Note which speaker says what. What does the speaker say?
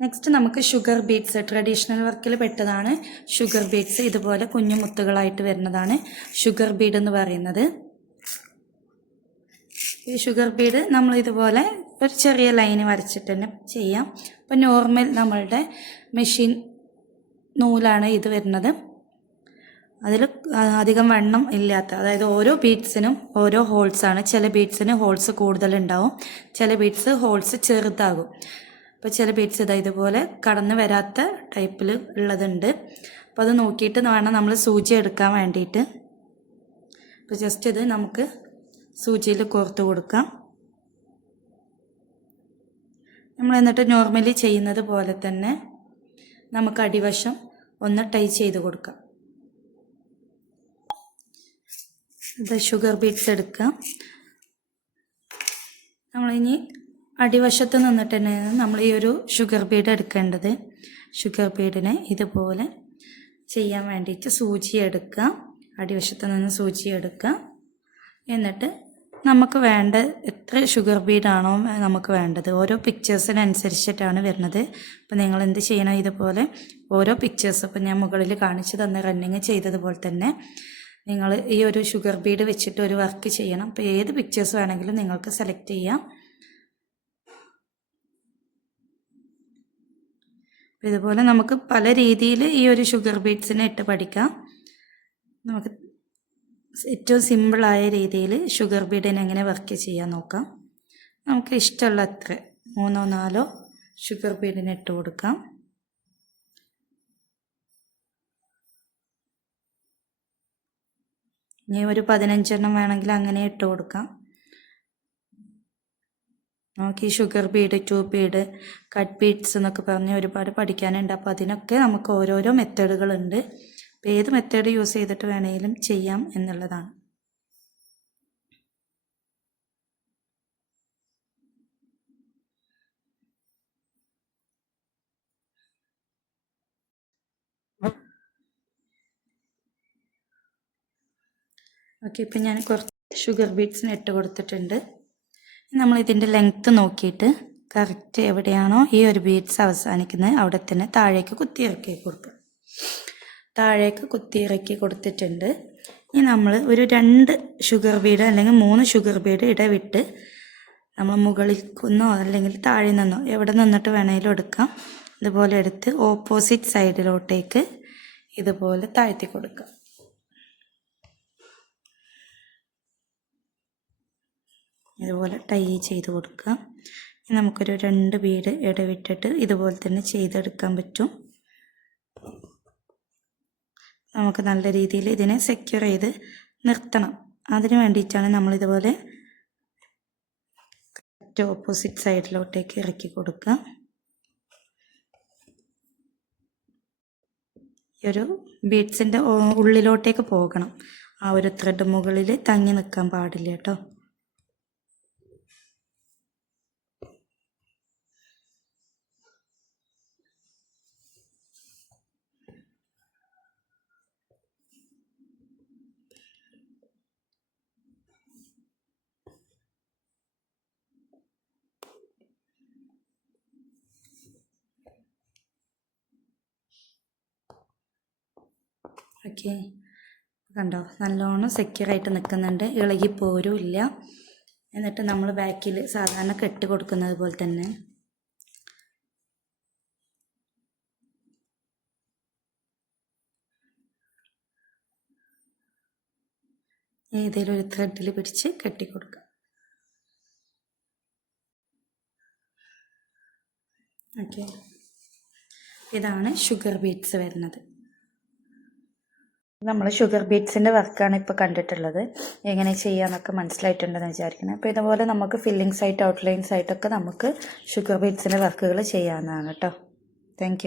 Speaker 1: Next നമുക്ക് sugar beats traditional വർക്കിൽ പെട്ടതാണ്. ഷുഗർ ബീഡ്സ് ഇതുപോലെ കുഞ്ഞു മുത്തുകളായിട്ട് വരുന്നതാണ്. ഷുഗർ ബീഡ് എന്ന് പറയുന്നത്. ഈ ഷുഗർ ബീഡ് നമ്മൾ ഇതുപോലെ ഒരു ചെറിയ ലൈന് വരച്ചിട്ട് തന്നെ ചെയ്യാം. അപ്പോൾ നോർമൽ നമ്മളുടെ മെഷീൻ നൂലാണ് ഇത് വരുന്നത്. അതിൽ അധികം വണ്ണം ഇല്ലാത്ത അതായത് ഓരോ ബീഡ്സിനും ഓരോ ഹോൾസാണ് ചില ബീഡ്സിന് ഹോൾസ് കൂടുതലുണ്ടാവും. ചില ബീഡ്സ് ഹോൾസ് ചെറുതാകും. അപ്പോൾ ചില ബീഡ്സ് ഇതാ ഇതുപോലെ കടന്നു വരാത്ത ടൈപ്പിൽ ഉള്ളതുണ്ട്. അപ്പോൾ അത് നോക്കിയിട്ട് വേണം നമ്മൾ സൂചി എടുക്കാൻ വേണ്ടിയിട്ട്. അപ്പോൾ ജസ്റ്റ് ഇത് നമുക്ക് സൂചിയിൽ കോർത്ത് കൊടുക്കാം. നമ്മൾ എന്നിട്ട് നോർമലി ചെയ്യുന്നത് പോലെ തന്നെ നമുക്ക് അടിവശം ഒന്ന് ടൈ ചെയ്ത് കൊടുക്കാം. ഇത് ഷുഗർ ബീഡ്സ് എടുക്കാം. നമ്മളിനി അടിവശത്ത് നിന്നിട്ട് തന്നെയാണ് നമ്മൾ ഈ ഒരു ഷുഗർ ബീഡ് എടുക്കേണ്ടത്. ഷുഗർ ബീഡിനെ ഇതുപോലെ ചെയ്യാൻ വേണ്ടിയിട്ട് സൂചി എടുക്കുക. അടിവശത്ത് നിന്ന് സൂചി എടുക്കുക. എന്നിട്ട് നമുക്ക് വേണ്ട എത്ര ഷുഗർ ബീഡാണോ നമുക്ക് വേണ്ടത്. ഓരോ പിക്ചേഴ്സിനനുസരിച്ചിട്ടാണ് വരുന്നത്. അപ്പോൾ നിങ്ങൾ എന്ത് ചെയ്യണം? ഇതുപോലെ ഓരോ പിക്ചേഴ്സ് ഇപ്പം ഞാൻ മുകളിൽ കാണിച്ചു തന്ന റണ്ണിങ് ചെയ്തതുപോലെ തന്നെ നിങ്ങൾ ഈ ഒരു ഷുഗർ ബീഡ് വെച്ചിട്ട് ഒരു വർക്ക് ചെയ്യണം. അപ്പോൾ ഏത് പിക്ചേഴ്സ് വേണമെങ്കിലും നിങ്ങൾക്ക് സെലക്ട് ചെയ്യാം. ഇതുപോലെ നമുക്ക് പല രീതിയിൽ ഈ ഒരു ഷുഗർ ബീഡ്സിനെ ഇട്ട് പഠിക്കാം. നമുക്ക് ഏറ്റവും സിമ്പിളായ രീതിയിൽ ഷുഗർ ബീഡിനെ എങ്ങനെ വർക്ക് ചെയ്യാൻ നോക്കാം. നമുക്ക് ഇഷ്ടമുള്ള അത്ര മൂന്നോ നാലോ ഷുഗർ ബീഡിനെ ഇട്ട് കൊടുക്കാം. ഇനി ഒരു പതിനഞ്ചെണ്ണം വേണമെങ്കിൽ അങ്ങനെ ഇട്ട് കൊടുക്കാം. നമുക്ക് ഈ sugar bead to bead cut beads എന്നൊക്കെ പറഞ്ഞ് ഒരുപാട് പഠിക്കാനുണ്ട്. അപ്പോൾ അതിനൊക്കെ നമുക്ക് ഓരോരോ മെത്തേഡുകളുണ്ട് അപ്പോൾ ഏത് മെത്തേഡ് യൂസ് ചെയ്തിട്ട് വേണമെങ്കിലും ചെയ്യാം എന്നുള്ളതാണ്. ഓക്കെ ഇപ്പം ഞാൻ കുറച്ച് ഷുഗർ ബീഡ്സിന് ഇട്ട് കൊടുത്തിട്ടുണ്ട്. നമ്മൾ ഇതിന്റെ ലെങ്ത്ത് നോക്കിയിട്ട് കറക്റ്റ് എവിടെയാണോ ഈ ഒരു ബീഡ്സ് അവസാനിക്കുന്നത് അവിടെ തന്നെ താഴേക്ക് കുത്തി ഇറക്കി കൊടുക്കുക. താഴേക്ക് കുത്തി ഇറക്കി കൊടുത്തിട്ടുണ്ട്. ഇനി നമ്മൾ ഒരു രണ്ട് ഷുഗർ ബീഡ് അല്ലെങ്കിൽ മൂന്ന് ഷുഗർ ബീഡ് ഇടവിട്ട് നമ്മൾ മുകളിൽ നിന്നോ അല്ലെങ്കിൽ താഴെ നിന്നോ എവിടെ നിന്നിട്ട് വേണമെങ്കിലും എടുക്കാം. ഇതുപോലെ എടുത്ത് ഓപ്പോസിറ്റ് സൈഡിലോട്ടേക്ക് ഇതുപോലെ താഴ്ത്തി കൊടുക്കാം. ഇതുപോലെ ടൈ ചെയ്ത് കൊടുക്കുക. നമുക്കൊരു രണ്ട് ബീഡ് ഇടവിട്ടിട്ട് ഇതുപോലെ തന്നെ ചെയ്തെടുക്കാൻ പറ്റും. നമുക്ക് നല്ല രീതിയിൽ ഇതിനെ സെക്യൂർ ചെയ്ത് നിർത്തണം. അതിന് വേണ്ടിയിട്ടാണ് നമ്മളിതുപോലെ ഓപ്പോസിറ്റ് സൈഡിലോട്ടേക്ക് ഇറക്കി കൊടുക്കുക. ഈ ഒരു ബീഡ്സിന്റെ ഉള്ളിലോട്ടേക്ക് പോകണം. ആ ഒരു ത്രെഡ് മുകളിൽ തങ്ങി നിൽക്കാൻ പാടില്ല കേട്ടോ. ഓക്കെ കണ്ടോ? നല്ലോണം സെക്യൂർ ആയിട്ട് നിൽക്കുന്നുണ്ട് ഇളകി പോരുമില്ല. എന്നിട്ട് നമ്മൾ ബാക്കിൽ സാധാരണ കെട്ട് കൊടുക്കുന്നത് പോലെ തന്നെ. ഏതെങ്കിലും ഒരു ത്രെഡിൽ പിടിച്ച് കെട്ടി കൊടുക്കുക. ഓക്കെ ഇതാണ് ഷുഗർ ബീറ്റ്സ് വരുന്നത്. നമ്മൾ ഷുഗർ ബീറ്റ്സിന്റെ വർക്കാണ് ഇപ്പോൾ കണ്ടിട്ടുള്ളത്. എങ്ങനെ ചെയ്യാമെന്നൊക്കെ മനസ്സിലായിട്ടുണ്ടെന്ന് വിചാരിക്കുന്നത് അപ്പോൾ ഇതുപോലെ നമുക്ക് ഫില്ലിങ്സ് ആയിട്ട് ഔട്ട്ലൈൻസ് ആയിട്ടൊക്കെ നമുക്ക് ഷുഗർ ബീറ്റ്സിന്റെ വർക്കുകൾ ചെയ്യാവുന്നതാണ് കേട്ടോ താങ്ക്